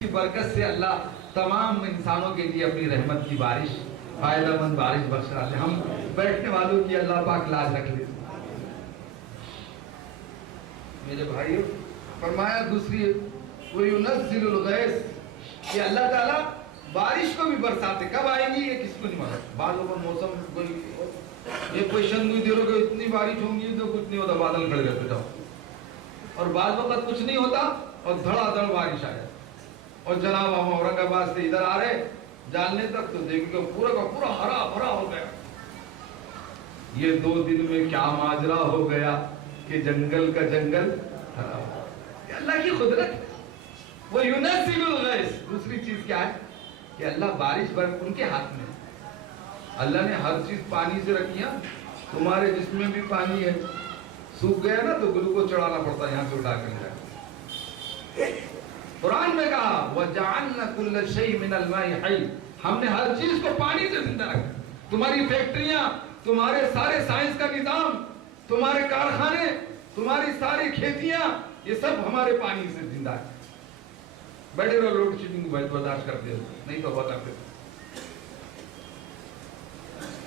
کی برکت سے اللہ تمام انسانوں کے لیے اپنی رحمت کی بارش، فائدہ مند بارش بخش رہا ہے. ہم بیٹھنے والوں کی اللہ پاک لاج رکھ لے. میرے بھائیو، فرمایا دوسری وَيُنَزِّلُ الْغَيْثَ کہ اللہ تعالیٰ بارش کو بھی برساتے. کب آئیں گی یہ کس کو نہیں معلوم. بعضوں کا موسم کوئی یہ کوشچن نہیں دے رہے کہ اتنی بارش ہوں گی تو کچھ نہیں ہوتا، بادل کھڑے رہتے جاؤ. اور بعض وقت کچھ نہیں ہوتا اور دھڑا دھڑ بارش آ جاتی. اور جناب ہم اورنگ آباد سے ادھر آ رہے جاننے تک تو دیکھیں کہ پورا کا پورا ہرا بھرا ہو گیا. یہ 2 دن میں کیا ماجرا ہو گیا کہ جنگل کا جنگل ہرا ہو گیا. یہ اللہ کی قدرت. وہ یونسل الغیث. دوسری چیز کیا ہے کہ اللہ بارش بر ان کے ہاتھ میں. اللہ نے ہر چیز پانی سے رکھی ہے. تمہارے جسم میں بھی پانی ہے، سوکھ گیا نا تو گلوکوز چڑھانا پڑتا ہے یہاں سے اٹھا کر جائے. قرآن میں کہا وَجَعَلْنَا كُلَّ شَيْءٍ مِنَ الْمَاءِ حَيٍّ ہم نے ہر چیز کو پانی سے زندہ رکھا. تمہاری فیکٹریاں، تمہارے سارے سائنس کا نظام، تمہارے کارخانے، تمہاری ساری کھیتیاں، یہ سب ہمارے پانی سے زندہ ہے. بیٹھے رہو لوڈ شیڈنگ برداشت کرتے ہو نہیں تو ہوا کرتے.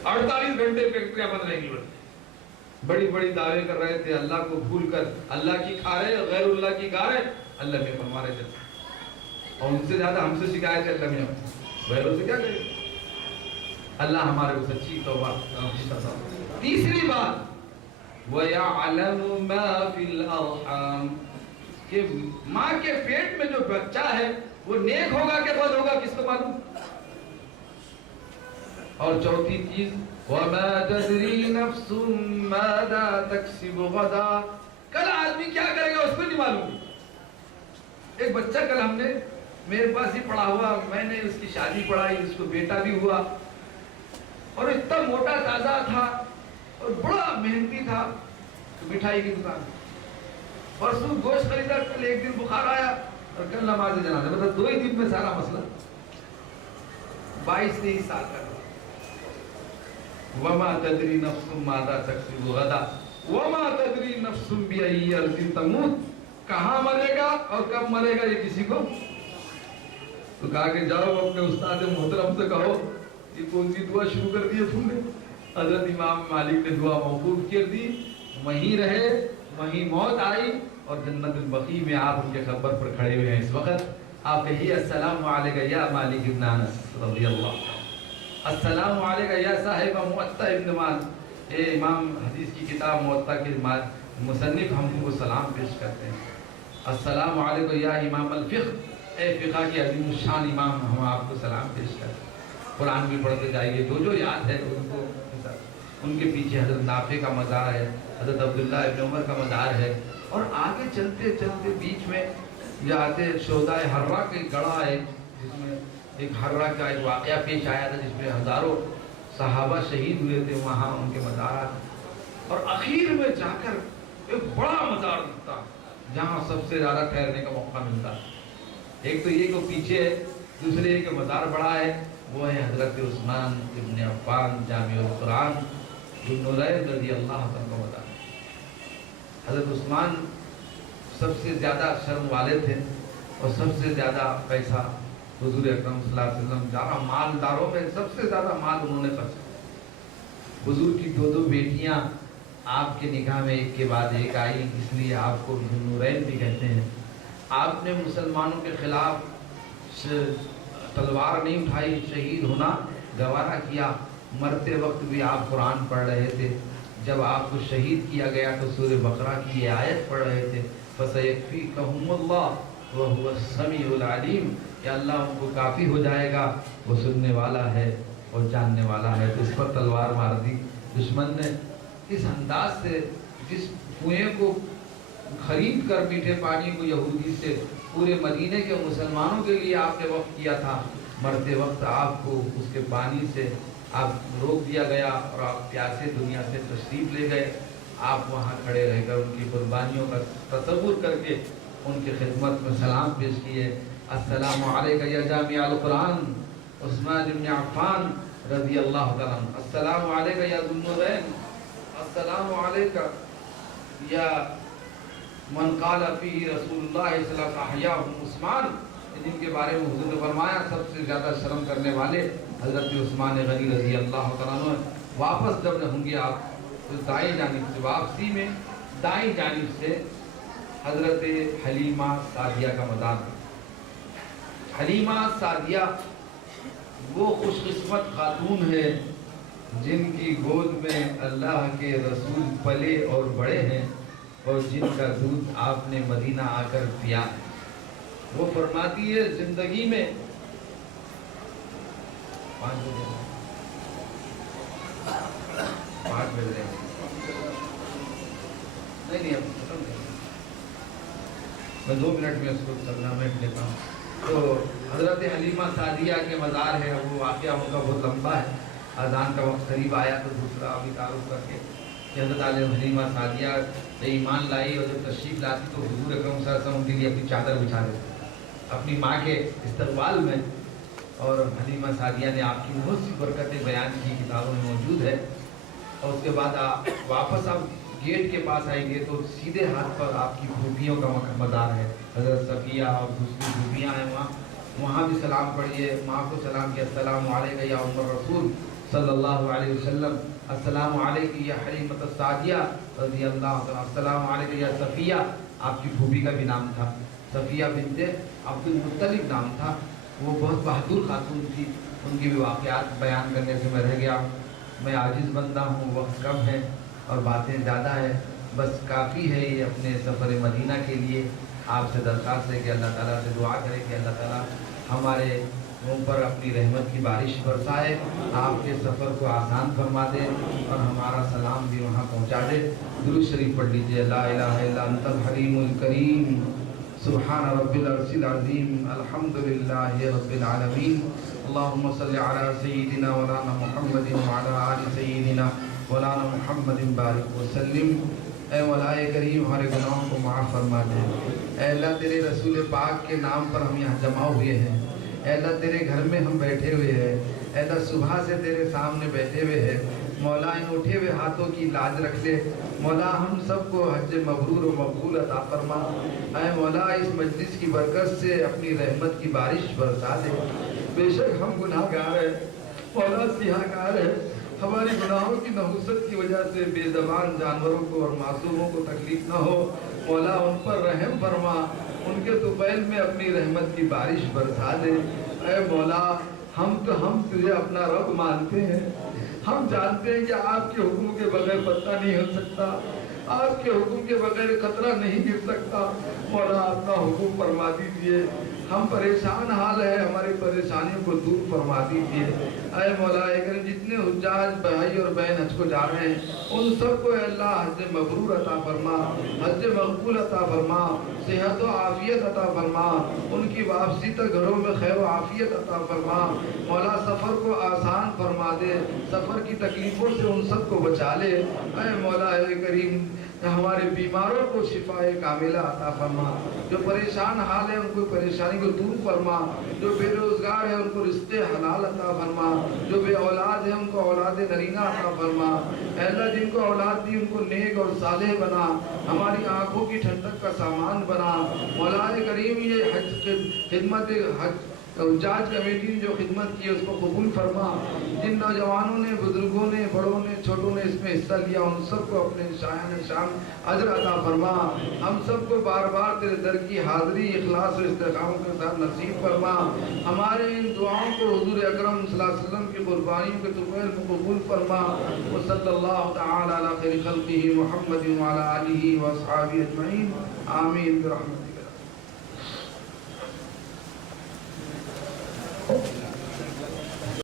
48 گھنٹے فیکٹریاں بند رہیں گی. بڑی بڑی دعوے کر رہے تھے، اللہ کو بھول کر اللہ کی کھا رہے، غیر اللہ کی گا رہے. اللہ میں فرما رہے تھے اور ان سے زیادہ ہم سے شکایت ہے اللہ میں. غیروں سے کیا کرے. اللہ ہمارے کو سچی توبہ. تیسری بات وَيَعْلَمُ مَا فِي الْأَرْحَامِ کہ ماں کے پیٹ میں جو بچہ ہے وہ نیک ہوگا کہ بد ہوگا کس کو معلوم. اور چوتھی چیز وَمَا تَدْرِي نَفْسٌ مَاذَا تَكْسِبُ غَدًا کل آدمی کیا کرے گا اس کو نہیں معلوم. ایک بچہ کل ہم نے میرے پاس ہی پڑھا ہوا، میں نے اس کی شادی پڑھائی، اس کو بیٹا بھی ہوا اور اتنا موٹا تازہ تھا اور بڑا محنتی تھا. مٹھائی کی دکان پرسوں گوشت خریدا، کل ایک دن بخار آیا اور کل نماز جنازہ. مطلب 2 ہی دن میں سارا مسئلہ. 22-23 سال کا. وَمَا تَدْرِي نَفْسٌ مَاذَا تَكْسِبُ غَدًا وَمَا تَدْرِي نَفْسٌ بِأَيِّ أَرْضٍ تَمُوتُ کہاں مرے گا اور کب مرے گا یہ کسی کو. تو کہا کہ جاؤ اپنے استاد محترم سے کہو. یہ کون سی دعا شروع کر دی ہے تم نے. حضرت امام مالک نے دعا موقوف کر دی. وہیں رہے، وہیں موت آئی اور جنت البقیع میں آپ ان کے قبر پر کھڑے ہوئے ہیں اس وقت. آپ کہیے السلام علیکہ یا مالک ابن انس رضی اللہ عنہ. السلام علیکہ یا صاحب موطا ابن مالک. اے امام حدیث کی کتاب موطا کے مصنف، ہم کو سلام پیش کرتے ہیں. السلام علیکم یا امام الفقہ. اے فقہ کے عظیم الشان امام، ہم آپ کو سلام پیش کرتے ہیں. قرآن بھی پڑھتے جائیے، جو یاد ہے ان کو. ان کے پیچھے حضرت نافع کا مزار ہے، حضرت عبداللہ ابن عمر کا مزار ہے. اور آگے چلتے چلتے بیچ میں جاتے شہدائے حرہ کے گڑھا ہے جس میں ایک حرہ کا ایک واقعہ پیش آیا تھا جس میں ہزاروں صحابہ شہید ہوئے تھے. وہاں ان کے مزارات اور اخیر میں جا کر ایک بڑا مزار دکھتا جہاں سب سے زیادہ ٹھہرنے کا موقع ملتا. ایک تو یہ کہ پیچھے ہے، دوسرے یہ کہ مزار بڑا ہے. وہ ہے حضرت عثمان ابن عفان جامع القرآن ذو النورین رضی اللہ عنہ کا مزار. حضرت عثمان سب سے زیادہ شرم والے تھے اور سب سے زیادہ پیسہ حضور اکرم صلی اللہ علیہ وسلم جہاں مالداروں میں سب سے زیادہ مال انہوں نے خرچ کیا. حضور کی 2 بیٹیاں آپ کے نکاح میں ایک کے بعد ایک آئی، اس لیے آپ کو ذو النورین بھی کہتے ہیں. آپ نے مسلمانوں کے خلاف تلوار نہیں اٹھائی، شہید ہونا گوارا کیا. مرتے وقت بھی آپ قرآن پڑھ رہے تھے. جب آپ کو شہید کیا گیا تو سورہ بقرہ کی یہ آیت پڑھ رہے تھے فَسَيَكْفِيكَهُمُ اللَّهُ وَهُوَ السَّمِيعُ الْعَلِيمُ کہ اللہ ان کو کافی ہو جائے گا، وہ سننے والا ہے اور جاننے والا ہے. تو اس پر تلوار مار دی دشمن نے. اس انداز سے جس کنویں کو خرید کر میٹھے پانی کو یہودی سے پورے مدینے کے مسلمانوں کے لیے آپ نے وقف کیا تھا، مرتے وقت آپ کو اس کے پانی سے آپ روک دیا گیا اور آپ پیاسے دنیا سے تشریف لے گئے. آپ وہاں کھڑے رہ کر ان کی قربانیوں کا تصور کر کے ان کی خدمت میں سلام پیش کیے. السلام علیکہ یا جامع القرآن عثمان بن عفان رضی اللہ تعالیٰ عنہ. السلام علیکہ یا ذو النورین. السلام علیکہ یا من قال فیہ رسول اللہ صلی اللہ علیہ وسلم احیاہ عثمان جن کے بارے میں حضور نے فرمایا سب سے زیادہ شرم کرنے والے حضرت عثمان غنی رضی اللہ تعالیٰ عنہ. واپس جب ہوں گے آپ تو دائیں جانب سے واپسی میں دائیں جانب سے حضرت حلیمہ سعدیہ کا مزار. حلیمہ سعدیہ وہ خوش قسمت خاتون ہے جن کی گود میں اللہ کے رسول پلے اور بڑے ہیں اور جن کا دودھ آپ نے مدینہ آ کر پیا. وہ فرماتی ہے زندگی میں 5 بجے نہیں اب ختم کر میں 2 منٹ میں اس کو چلنا میں لیتا ہوں. تو حضرت حلیمہ سعدیہ کے مزار ہے. وہ واقعہ ان کا بہت لمبا ہے. اذان کا وقت قریب آیا تو دوسرا ابھی تعارف کر کے کہ حضرت حلیمہ سعدیہ ایمان لائی اور جب تشریف لاتی تو حضور اکرم صلی اللہ علیہ وسلم ان کے لیے اپنی چادر بچھا دیتے اپنی ماں کے استقبال میں. اور حلیمہ سعدیہ نے آپ کی بہت سی برکتیں بیان کی, کتابوں میں موجود ہے. اور اس کے بعد واپس آپ گیٹ کے پاس آئیں گے تو سیدھے ہاتھ پر آپ کی پھوپھیوں کا مزار ہے. حضرت صفیہ اور دوسری پھوپھیاں ہیں وہاں بھی سلام پڑھیے. ماں کو سلام کیا السلام علیکم یا ام الرسول صلی اللہ علیہ وسلم, السلام علیکم یا حلیمۃ السعدیہ رضی اللہ عنہ, السلام علیکم یا صفیہ. آپ کی پھوپھی کا بھی نام تھا صفیہ بنت عبد المطلب نام تھا. وہ بہت بہادر خاتون تھی. ان کی بھی واقعات بیان کرنے سے میں رہ گیا. میں عاجز بندہ ہوں, وقت کم ہے اور باتیں زیادہ ہے. بس کافی ہے یہ اپنے سفر مدینہ کے لیے. آپ سے درخواست ہے کہ اللہ تعالیٰ سے دعا کرے کہ اللہ تعالیٰ ہمارے اوپر اپنی رحمت کی بارش برسائے, آپ کے سفر کو آسان فرما دے اور ہمارا سلام بھی وہاں پہنچا دے. درود شریف پڑھ لیجیے. لا الہ الا انت الحلیم الکریم سبحان رب العرش العظیم الحمدللہ رب العالمین. اللہم صلی علی سیدنا مولانا محمد وعلی آل سیدنا مولانا محمد بارک وسلم. اے مولا کریم ہمارے گناہوں کو معاف فرما دے. اے اللہ تیرے رسول پاک کے نام پر ہم یہاں جمع ہوئے ہیں. اے اللہ تیرے گھر میں ہم بیٹھے ہوئے ہیں. اے اللہ صبح سے تیرے سامنے بیٹھے ہوئے ہیں. مولا ان اٹھے ہوئے ہاتھوں کی لاج رکھ لے. مولا ہم سب کو حج مبرور و مقبول عطا فرما. اے مولا اس مجلس کی برکت سے اپنی رحمت کی بارش برسا دے. بے شک ہم گناہ گار ہیں مولا, سیاہ کار ہے. ہماری گناہوں کی نحوست کی وجہ سے بے زبان جانوروں کو اور معصوموں کو تکلیف نہ ہو. مولا ان پر رحم فرما, ان کے طفیل میں اپنی رحمت کی بارش برسا دے. اے مولا ہم تجھے اپنا رب مانتے ہیں. ہم جانتے ہیں کہ آپ کے حکم کے بغیر پتہ نہیں ہل سکتا, آپ کے حکم کے بغیر قطرہ نہیں گر سکتا. مولا اپنا حکم فرما دیجیے. ہم پریشان حال ہے, ہماری پریشانیوں کو دور فرما دیجیے. اے مولا کریم جتنے حجاج بھائی اور بہن حج کو جا رہے ہیں ان سب کو اے اللہ حج مبرور عطا فرما, حج مقبول عطا فرما, صحت و عافیت عطا فرما, ان کی واپسی تک گھروں میں خیر و عافیت عطا فرما. مولا سفر کو آسان فرما دے, سفر کی تکلیفوں سے ان سب کو بچا لے. اے مولا کریم ہمارے بیماروں کو شفا کاملہ عطا فرما. جو پریشان حال ہے ان کو پریشانی کو دور فرما. جو بے روزگار ہے ان کو رزق حلال عطا فرما. جو بے اولاد ہے ان کو اولاد نرینہ عطا فرما. اے اللہ جن کو اولاد دی ان کو نیک اور صالح بنا, ہماری آنکھوں کی ٹھنڈک کا سامان بنا. مولا کریم یہ حج خدمت حج حجاج کمیٹی نے جو خدمت کی ہے اس کو قبول فرما. جن نوجوانوں نے, بزرگوں نے, بڑوں نے, چھوٹوں نے اس میں حصہ لیا ان سب کو اپنے شان اجر عطا فرما. ہم سب کو بار بار تیرے در کی حاضری اخلاص و استقامت کے ساتھ نصیب فرما. ہمارے ان دعاؤں کو حضور اکرم صلی اللہ علیہ وسلم کی قربانیوں کے طفیل میں قبول فرما. وصلی اللہ تعالی علی خیر خلقہ محمد وعلی آلہ واصحابہ اجمعین آمین برحمتک.